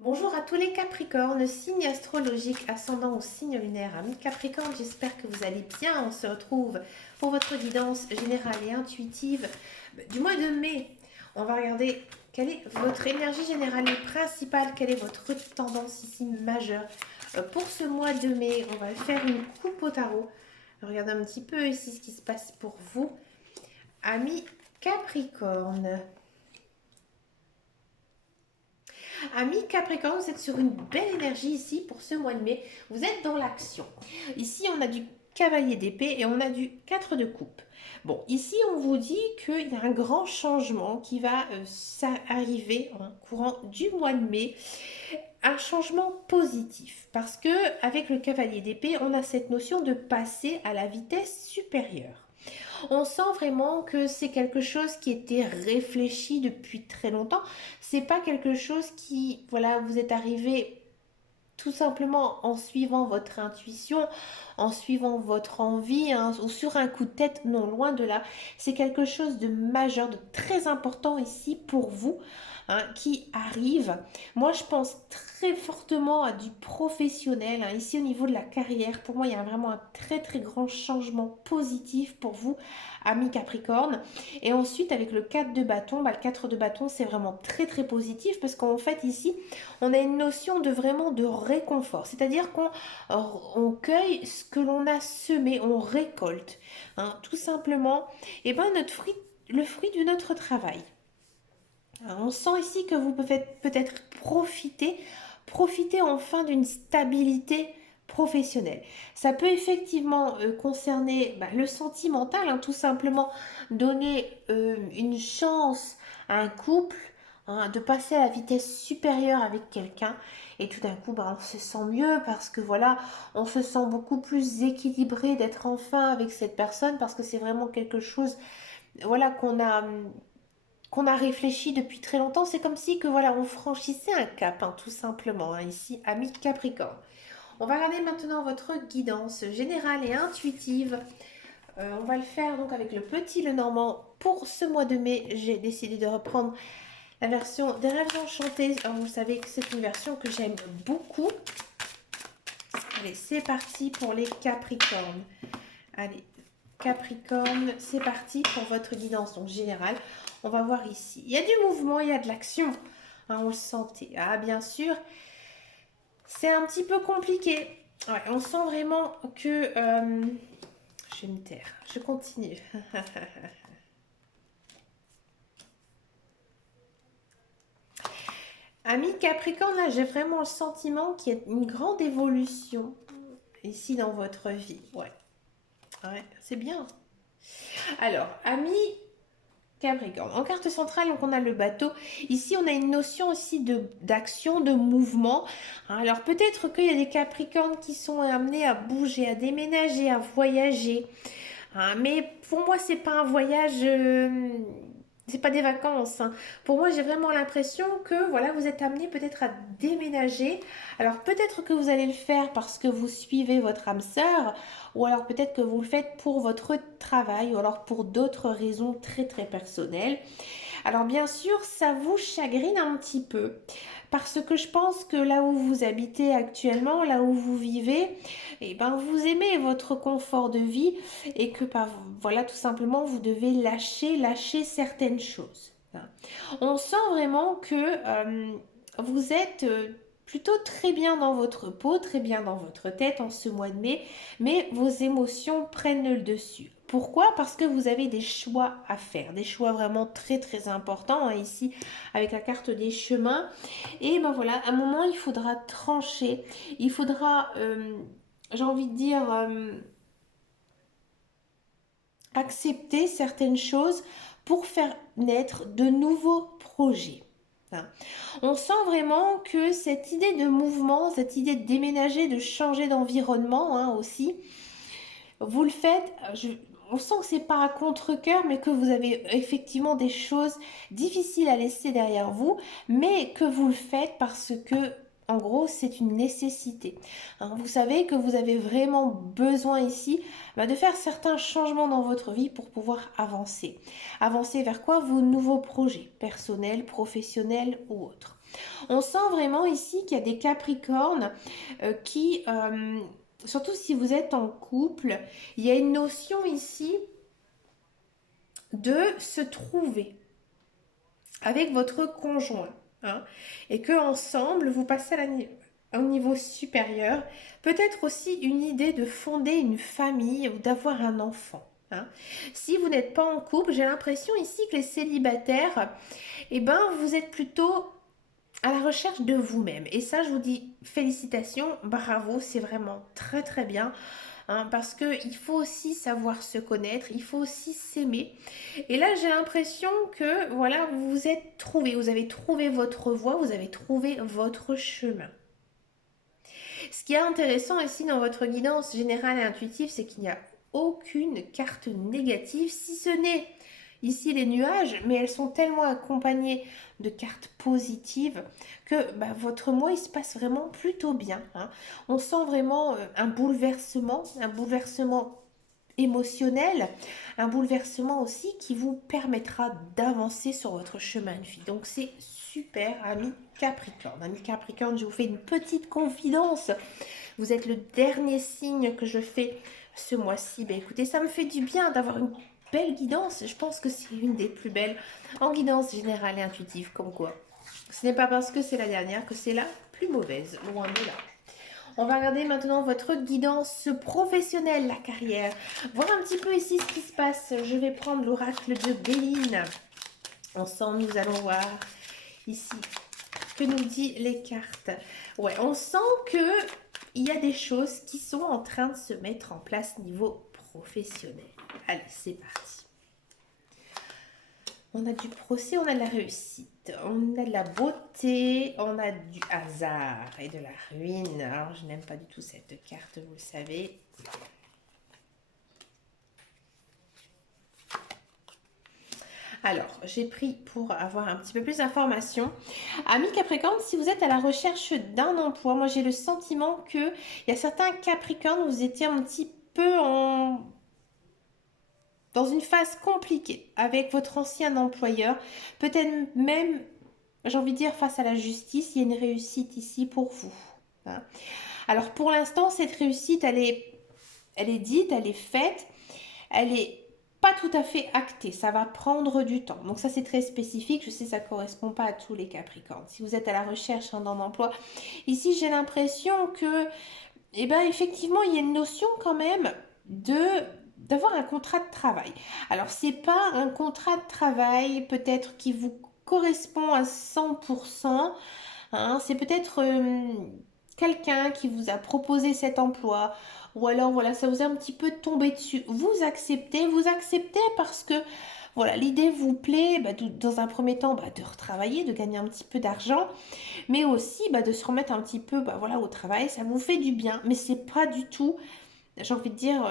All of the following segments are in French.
Bonjour à tous les Capricornes, signe astrologique ascendant au signe lunaire. Amis Capricorne, j'espère que vous allez bien. On se retrouve pour votre guidance générale et intuitive du mois de mai. On va regarder quelle est votre énergie générale et principale, quelle est votre tendance ici majeure. Pour ce mois de mai, on va faire une coupe au tarot. Regardez un petit peu ici ce qui se passe pour vous. Amis Capricorne. Amis Capricorne, vous êtes sur une belle énergie ici pour ce mois de mai. Vous êtes dans l'action. Ici, on a du cavalier d'épée et on a du 4 de coupe. Bon, ici, on vous dit qu'il y a un grand changement qui va arriver en courant du mois de mai. Un changement positif parce que avec le cavalier d'épée, on a cette notion de passer à la vitesse supérieure. On sent vraiment que c'est quelque chose qui était réfléchi depuis très longtemps. C'est pas quelque chose qui, voilà, vous êtes arrivé tout simplement en suivant votre intuition, en suivant votre envie, hein, ou sur un coup de tête, non, loin de là. C'est quelque chose de majeur, de très important ici pour vous, hein, qui arrive. Moi, je pense très fortement à du professionnel, hein, ici au niveau de la carrière. Pour moi, il y a vraiment un très très grand changement positif pour vous, amis Capricorne. Et ensuite, avec le 4 de bâton, le 4 de bâton, c'est vraiment très très positif parce qu'en fait, ici, on a une notion de vraiment de réconfort, c'est-à-dire qu'on cueille ce que l'on a semé, on récolte, hein, tout simplement, et ben notre fruit, le fruit de notre travail. Alors, on sent ici que vous pouvez peut-être profiter enfin d'une stabilité professionnelle. Ça peut effectivement concerner le sentimental, hein, tout simplement donner une chance à un couple, hein, de passer à la vitesse supérieure avec quelqu'un et tout d'un coup on se sent mieux parce que voilà, on se sent beaucoup plus équilibré d'être enfin avec cette personne parce que c'est vraiment quelque chose, voilà, qu'on a réfléchi depuis très longtemps. C'est comme si que voilà, on franchissait un cap, hein, tout simplement, hein, ici, ami Capricorne. On va regarder maintenant votre guidance générale et intuitive. On va le faire donc avec le petit Lenormand. Pour ce mois de mai, j'ai décidé de reprendre la version des rêves enchantés. Alors, vous savez que c'est une version que j'aime beaucoup. Allez, c'est parti pour les Capricornes. Allez, Capricorne, c'est parti pour votre guidance donc générale. On va voir ici. Il y a du mouvement, il y a de l'action. Hein, on le sentait. Ah, bien sûr, c'est un petit peu compliqué. Ouais, on sent vraiment que... je vais me taire. Je continue. Ami Capricorne, là, j'ai vraiment le sentiment qu'il y a une grande évolution ici dans votre vie. Ouais, ouais, c'est bien. Alors, ami Capricorne. En carte centrale, donc on a le bateau. Ici, on a une notion aussi d'action, de mouvement. Alors peut-être qu'il y a des Capricornes qui sont amenés à bouger, à déménager, à voyager. Mais pour moi, c'est pas un voyage, c'est pas des vacances, hein. Pour moi, j'ai vraiment l'impression que voilà, vous êtes amené peut-être à déménager. Alors peut-être que vous allez le faire parce que vous suivez votre âme sœur, ou alors peut-être que vous le faites pour votre travail, ou alors pour d'autres raisons très très personnelles. Alors bien sûr, ça vous chagrine un petit peu parce que je pense que là où vous habitez actuellement, là où vous vivez, eh ben vous aimez votre confort de vie et que voilà tout simplement vous devez lâcher certaines choses. On sent vraiment que vous êtes plutôt très bien dans votre peau, très bien dans votre tête en ce mois de mai, mais vos émotions prennent le dessus. Pourquoi? Parce que vous avez des choix à faire, des choix vraiment très très importants, hein, ici avec la carte des chemins. Et ben voilà, à un moment il faudra trancher, il faudra, j'ai envie de dire, accepter certaines choses pour faire naître de nouveaux projets. Hein. On sent vraiment que cette idée de mouvement, cette idée de déménager, de changer d'environnement, hein, aussi, vous le faites, on sent que c'est pas à contre-cœur, mais que vous avez effectivement des choses difficiles à laisser derrière vous, mais que vous le faites parce que, en gros, c'est une nécessité. Hein, vous savez que vous avez vraiment besoin ici de faire certains changements dans votre vie pour pouvoir avancer. Avancer vers quoi? Vos nouveaux projets, personnels, professionnels ou autres. On sent vraiment ici qu'il y a des Capricornes qui, surtout si vous êtes en couple, il y a une notion ici de se trouver avec votre conjoint, hein, et que ensemble vous passez au niveau supérieur, peut-être aussi une idée de fonder une famille ou d'avoir un enfant. Hein. Si vous n'êtes pas en couple, j'ai l'impression ici que les célibataires, eh ben, vous êtes plutôt à la recherche de vous-même. Et ça, je vous dis félicitations, bravo, c'est vraiment très très bien. Hein, parce qu'il faut aussi savoir se connaître, il faut aussi s'aimer. Et là, j'ai l'impression que voilà, vous vous êtes trouvé, vous avez trouvé votre voie, vous avez trouvé votre chemin. Ce qui est intéressant ici dans votre guidance générale et intuitive, c'est qu'il n'y a aucune carte négative, si ce n'est ici les nuages, mais elles sont tellement accompagnées de cartes positives que bah, votre mois, il se passe vraiment plutôt bien. Hein. On sent vraiment un bouleversement émotionnel, un bouleversement aussi qui vous permettra d'avancer sur votre chemin de vie. Donc c'est super, ami Capricorne. Ami Capricorne, je vous fais une petite confidence. Vous êtes le dernier signe que je fais ce mois-ci. Ben, écoutez, ça me fait du bien d'avoir une belle guidance. Je pense que c'est une des plus belles en guidance générale et intuitive, comme quoi. Ce n'est pas parce que c'est la dernière que c'est la plus mauvaise, loin de là. On va regarder maintenant votre guidance professionnelle, la carrière. Voir un petit peu ici ce qui se passe. Je vais prendre l'oracle de Béline. Ensemble, nous allons voir ici que nous dit les cartes. Ouais, on sent que il y a des choses qui sont en train de se mettre en place niveau professionnel. Allez, c'est parti. On a du procès, on a de la réussite, on a de la beauté, on a du hasard et de la ruine. Alors, je n'aime pas du tout cette carte, vous le savez. Alors, j'ai pris pour avoir un petit peu plus d'informations. Amis Capricorne, si vous êtes à la recherche d'un emploi, moi j'ai le sentiment qu'il y a certains Capricornes, vous étiez un petit peu dans une phase compliquée avec votre ancien employeur. Peut-être même, j'ai envie de dire, face à la justice, il y a une réussite ici pour vous. Hein. Alors pour l'instant, cette réussite, elle est dite, elle est faite, elle est pas tout à fait actée, ça va prendre du temps. Donc ça c'est très spécifique, je sais ça correspond pas à tous les Capricornes. Si vous êtes à la recherche d'un emploi, ici j'ai l'impression que, eh ben effectivement il y a une notion quand même d'avoir un contrat de travail. Alors c'est pas un contrat de travail peut-être qui vous correspond à 100%, hein, c'est peut-être quelqu'un qui vous a proposé cet emploi, ou alors voilà, ça vous est un petit peu tombé dessus. Vous acceptez parce que voilà, l'idée vous plaît, bah, dans un premier temps, bah, de retravailler, de gagner un petit peu d'argent, mais aussi bah, de se remettre un petit peu bah, voilà, au travail, ça vous fait du bien, mais c'est pas du tout, j'ai envie de dire,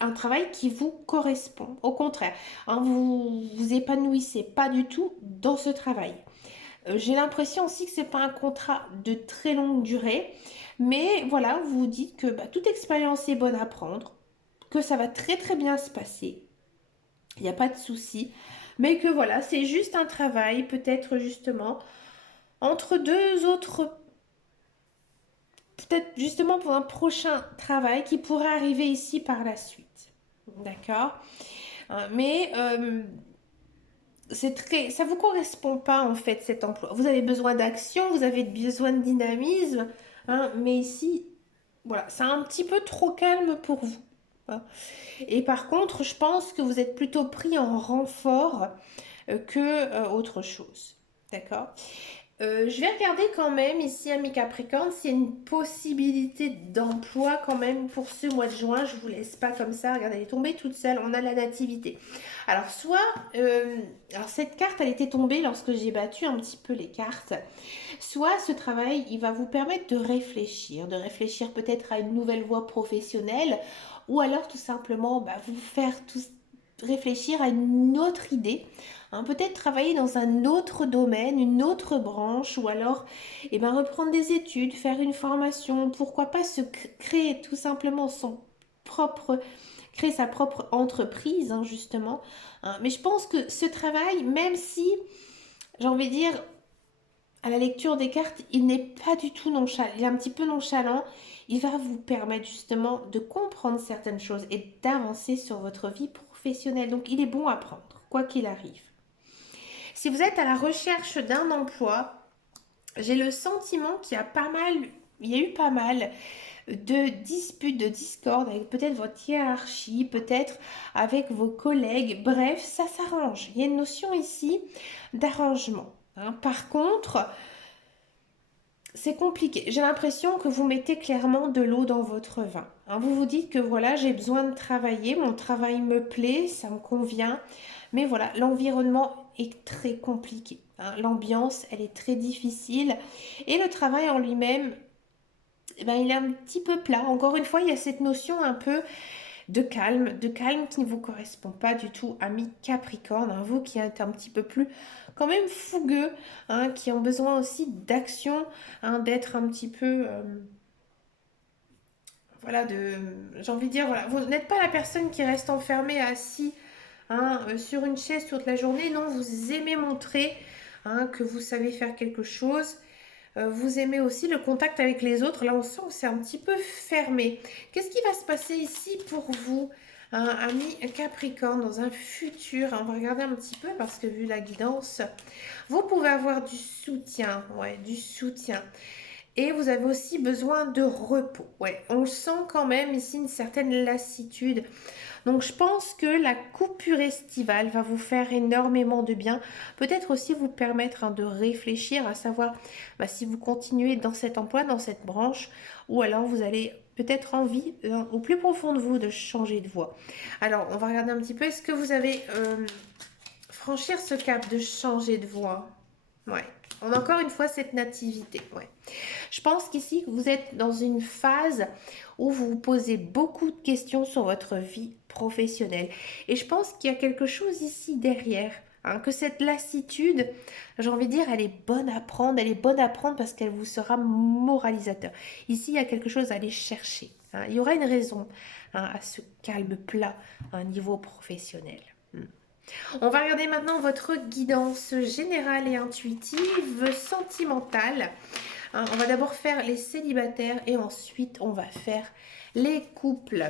un travail qui vous correspond. Au contraire, hein, vous vous épanouissez pas du tout dans ce travail. J'ai l'impression aussi que c'est pas un contrat de très longue durée, mais voilà, vous vous dites que bah, toute expérience est bonne à prendre, que ça va très très bien se passer, il n'y a pas de souci, mais que voilà, c'est juste un travail, peut-être justement, entre deux autres, peut-être justement pour un prochain travail qui pourrait arriver ici par la suite. D'accord? Mais ça vous correspond pas en fait cet emploi. Vous avez besoin d'action, vous avez besoin de dynamisme, hein, mais ici, voilà, c'est un petit peu trop calme pour vous. Hein. Et par contre, je pense que vous êtes plutôt pris en renfort que autre chose. D'accord? Je vais regarder quand même ici, ami Capricorne, s'il y a une possibilité d'emploi quand même pour ce mois de juin. Je vous laisse pas comme ça. Regardez, elle est tombée toute seule. On a la nativité. Alors, alors cette carte, elle était tombée lorsque j'ai battu un petit peu les cartes. Soit ce travail, il va vous permettre de réfléchir peut-être à une nouvelle voie professionnelle, ou alors tout simplement bah, vous faire réfléchir à une autre idée. Hein, peut-être travailler dans un autre domaine, une autre branche, ou alors eh ben, reprendre des études, faire une formation, pourquoi pas se créer tout simplement créer sa propre entreprise, hein, justement. Hein. Mais je pense que ce travail, même si, j'ai envie de dire, à la lecture des cartes, il n'est pas du tout nonchalant, il est un petit peu nonchalant. Il va vous permettre justement de comprendre certaines choses et d'avancer sur votre vie professionnelle. Donc il est bon à prendre, quoi qu'il arrive. Si vous êtes à la recherche d'un emploi, j'ai le sentiment il y a eu pas mal de disputes, de discordes avec peut-être votre hiérarchie, peut-être avec vos collègues. Bref, ça s'arrange. Il y a une notion ici d'arrangement. Hein. Par contre, c'est compliqué. J'ai l'impression que vous mettez clairement de l'eau dans votre vin. Hein, vous vous dites que voilà, j'ai besoin de travailler, mon travail me plaît, ça me convient. Mais voilà, l'environnement est très compliqué. Hein. L'ambiance, elle est très difficile. Et le travail en lui-même, eh ben, il est un petit peu plat. Encore une fois, il y a cette notion un peu de calme qui ne vous correspond pas du tout, ami Capricorne, hein, vous qui êtes un petit peu plus quand même fougueux, hein, qui ont besoin aussi d'action, hein, d'être un petit peu, voilà, j'ai envie de dire, voilà, vous n'êtes pas la personne qui reste enfermée, assis, hein, sur une chaise toute la journée, non, vous aimez montrer, hein, que vous savez faire quelque chose. Vous aimez aussi le contact avec les autres. Là, on sent que c'est un petit peu fermé. Qu'est-ce qui va se passer ici pour vous, hein, ami Capricorne, dans un futur? On va regarder un petit peu parce que vu la guidance, vous pouvez avoir du soutien. Ouais, du soutien. Et vous avez aussi besoin de repos. Ouais, on sent quand même ici une certaine lassitude. Donc je pense que la coupure estivale va vous faire énormément de bien. Peut-être aussi vous permettre, hein, de réfléchir à savoir, si vous continuez dans cet emploi, dans cette branche, ou alors vous allez peut-être envie, au plus profond de vous, de changer de voie. Alors on va regarder un petit peu. Est-ce que vous avez franchir ce cap de changer de voie? Ouais. On a encore une fois cette nativité. Ouais. Je pense qu'ici, vous êtes dans une phase où vous vous posez beaucoup de questions sur votre vie professionnelle. Et je pense qu'il y a quelque chose ici derrière. Hein, que cette lassitude, j'ai envie de dire, elle est bonne à prendre. Elle est bonne à prendre parce qu'elle vous sera moralisateur. Ici, il y a quelque chose à aller chercher. Hein. Il y aura une raison, hein, à ce calme plat à un niveau professionnel. On va regarder maintenant votre guidance générale et intuitive, sentimentale. Hein, on va d'abord faire les célibataires et ensuite on va faire les couples.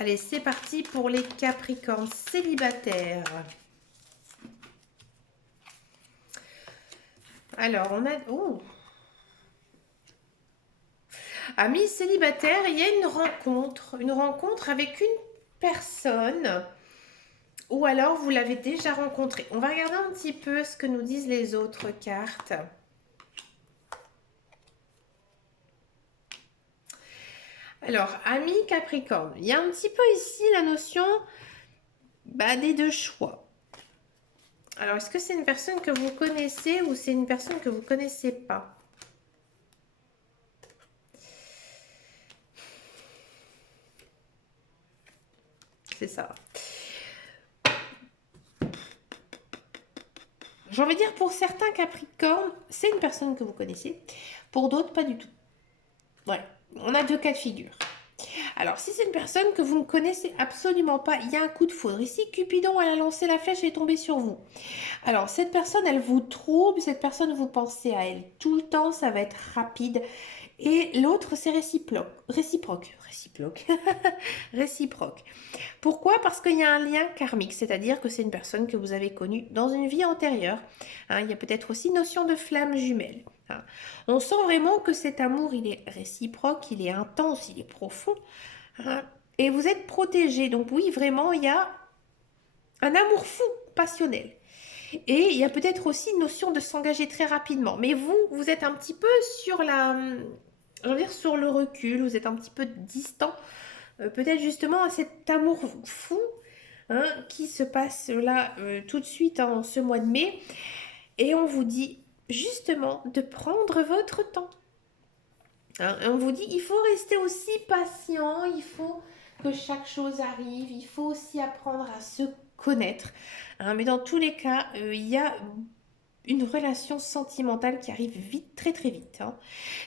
Allez, c'est parti pour les Capricornes célibataires. Alors, on a... Oh, amis célibataires, il y a une rencontre avec une personne, ou alors vous l'avez déjà rencontré. On va regarder un petit peu ce que nous disent les autres cartes. Alors, ami Capricorne, il y a un petit peu ici la notion, des deux choix. Alors, est-ce que c'est une personne que vous connaissez ou c'est une personne que vous ne connaissez pas? C'est ça. J'ai envie de dire, pour certains Capricornes, c'est une personne que vous connaissez. Pour d'autres, pas du tout. Voilà. On a deux cas de figure. Alors, si c'est une personne que vous ne connaissez absolument pas, il y a un coup de foudre. Ici, Cupidon, elle a lancé la flèche et est tombée sur vous. Alors, cette personne, elle vous trouble. Cette personne, vous pensez à elle tout le temps. Ça va être rapide. Et l'autre, c'est réciproque. Réciproque. Pourquoi? Parce qu'il y a un lien karmique, c'est-à-dire que c'est une personne que vous avez connue dans une vie antérieure. Hein, il y a peut-être aussi notion de flamme jumelle. Hein. On sent vraiment que cet amour, il est réciproque, il est intense, il est profond. Hein, et vous êtes protégé. Donc oui, vraiment, il y a un amour fou, passionnel. Et il y a peut-être aussi une notion de s'engager très rapidement. Mais vous êtes un petit peu sur sur le recul, vous êtes un petit peu distant, peut-être justement à cet amour fou, hein, qui se passe là tout de suite, hein, en ce mois de mai. Et on vous dit justement de prendre votre temps. Hein, et on vous dit, il faut rester aussi patient, il faut que chaque chose arrive, il faut aussi apprendre à se connaître. Hein, mais dans tous les cas, il y a une relation sentimentale qui arrive vite, très très vite. Hein.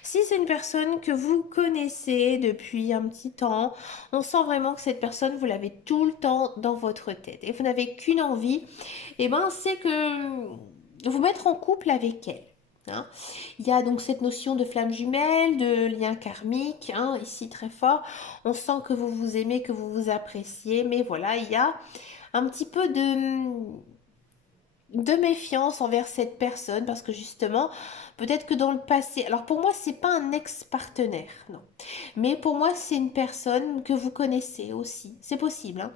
Si c'est une personne que vous connaissez depuis un petit temps, on sent vraiment que cette personne, vous l'avez tout le temps dans votre tête et vous n'avez qu'une envie, et c'est que vous mettre en couple avec elle. Hein. Il y a donc cette notion de flamme jumelle, de lien karmique, hein, ici très fort. On sent que vous vous aimez, que vous vous appréciez, mais voilà, il y a un petit peu de méfiance envers cette personne parce que justement, peut-être que dans le passé, alors pour moi, c'est pas un ex-partenaire, non, mais pour moi, c'est une personne que vous connaissez aussi, c'est possible, hein.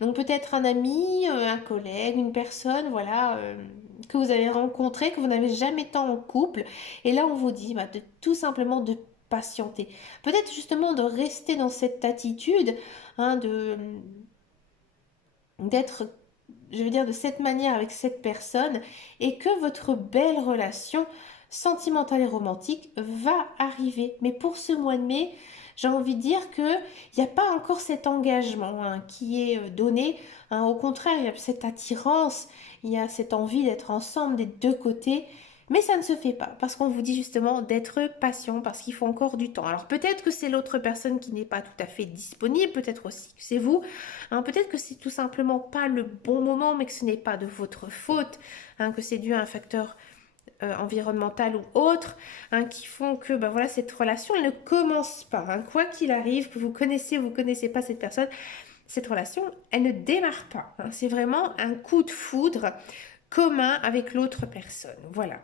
Donc peut-être un ami, un collègue, une personne, voilà, que vous avez rencontré, que vous n'avez jamais été en couple, et là on vous dit bah, de tout simplement de patienter, peut-être justement de rester dans cette attitude, hein, d'être, je veux dire, de cette manière avec cette personne et que votre belle relation sentimentale et romantique va arriver. Mais pour ce mois de mai, j'ai envie de dire que il n'y a pas encore cet engagement hein, qui est donné. Hein. Au contraire, il y a cette attirance, il y a cette envie d'être ensemble des deux côtés. Mais ça ne se fait pas parce qu'on vous dit justement d'être patient parce qu'il faut encore du temps. Alors peut-être que c'est l'autre personne qui n'est pas tout à fait disponible, peut-être aussi que c'est vous. Hein, peut-être que c'est tout simplement pas le bon moment, mais que ce n'est pas de votre faute, hein, que c'est dû à un facteur environnemental ou autre, hein, qui font que ben voilà, cette relation elle ne commence pas. Hein. Quoi qu'il arrive, que vous connaissez ou vous connaissez pas cette personne, cette relation, elle ne démarre pas. Hein. C'est vraiment un coup de foudre commun avec l'autre personne. Voilà.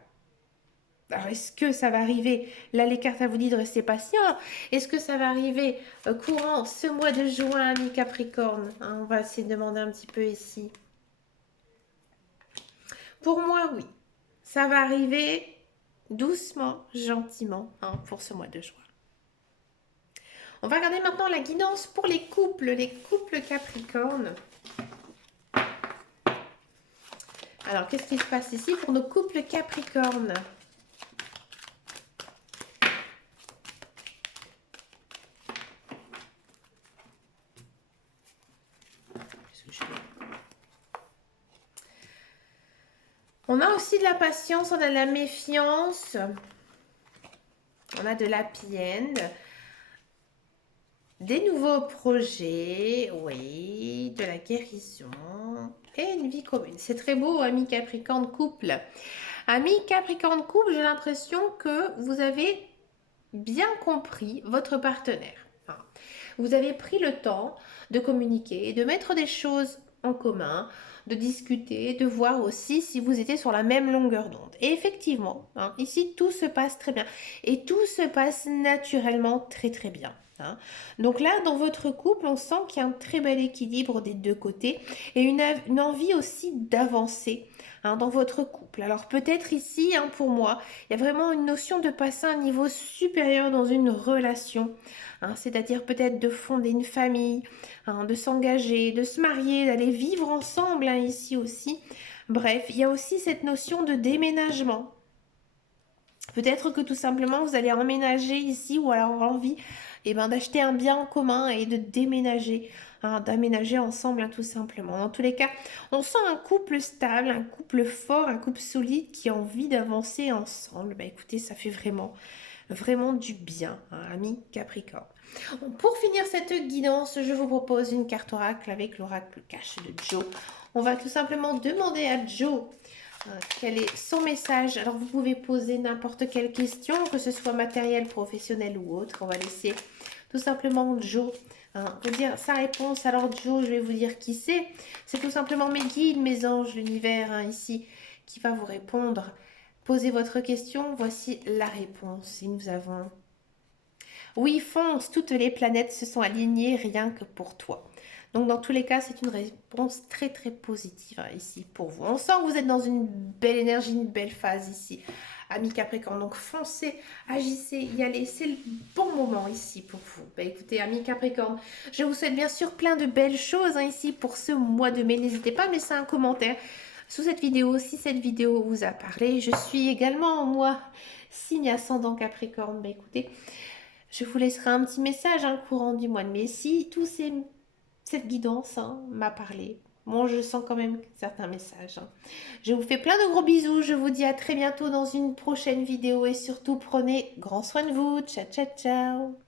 Alors, est-ce que ça va arriver? Là, les cartes à vous disent de rester patient. Est-ce que ça va arriver courant ce mois de juin, ami Capricorne? Hein, on va essayer de demander un petit peu ici. Pour moi, oui. Ça va arriver doucement, gentiment, hein, pour ce mois de juin. On va regarder maintenant la guidance pour les couples Capricorne. Alors, qu'est-ce qui se passe ici pour nos couples Capricorne? On a aussi de la patience, on a de la méfiance, on a de l'happy end, des nouveaux projets, oui, de la guérison et une vie commune. C'est très beau, ami Capricorne couple. Ami Capricorne couple, j'ai l'impression que vous avez bien compris votre partenaire. Enfin, vous avez pris le temps de communiquer, de mettre des choses en commun, de discuter, de voir aussi si vous étiez sur la même longueur d'onde. Et effectivement, hein, ici, tout se passe très bien. Et tout se passe naturellement très très bien. Hein. Donc là, dans votre couple, on sent qu'il y a un très bel équilibre des deux côtés et une envie aussi d'avancer hein, dans votre couple. Alors peut-être ici, hein, pour moi, il y a vraiment une notion de passer à un niveau supérieur dans une relation. Hein, c'est-à-dire peut-être de fonder une famille, hein, de s'engager, de se marier, d'aller vivre ensemble hein, ici aussi. Bref, il y a aussi cette notion de déménagement. Peut-être que tout simplement vous allez emménager ici ou alors envie eh ben, d'acheter un bien en commun et de déménager, hein, d'aménager ensemble hein, tout simplement. Dans tous les cas, on sent un couple stable, un couple fort, un couple solide qui a envie d'avancer ensemble. Bah, écoutez, ça fait vraiment du bien, hein, ami Capricorne. Pour finir cette guidance, je vous propose une carte oracle avec l'oracle cache de Joe. On va tout simplement demander à Joe quel est son message. Alors vous pouvez poser n'importe quelle question, que ce soit matériel, professionnel ou autre. On va laisser tout simplement Joe vous dire sa réponse. Alors Joe, je vais vous dire qui c'est. C'est tout simplement mes guides, mes anges, l'univers hein, ici qui va vous répondre. Posez votre question, voici la réponse. Et nous avons... Oui, fonce, toutes les planètes se sont alignées rien que pour toi. Donc dans tous les cas, c'est une réponse très très positive hein, ici pour vous. On sent que vous êtes dans une belle énergie, une belle phase ici, ami Capricorne. Donc foncez, agissez, y allez, c'est le bon moment ici pour vous. Bah, écoutez, ami Capricorne, je vous souhaite bien sûr plein de belles choses hein, ici pour ce mois de mai. N'hésitez pas à laisser un commentaire sous cette vidéo si cette vidéo vous a parlé. Je suis également, moi, signe ascendant Capricorne. Bah, écoutez, je vous laisserai un petit message hein, courant du mois de mai. Si cette guidance hein, m'a parlé, moi je sens quand même certains messages. Hein. Je vous fais plein de gros bisous. Je vous dis à très bientôt dans une prochaine vidéo. Et surtout, prenez grand soin de vous. Ciao, ciao, ciao.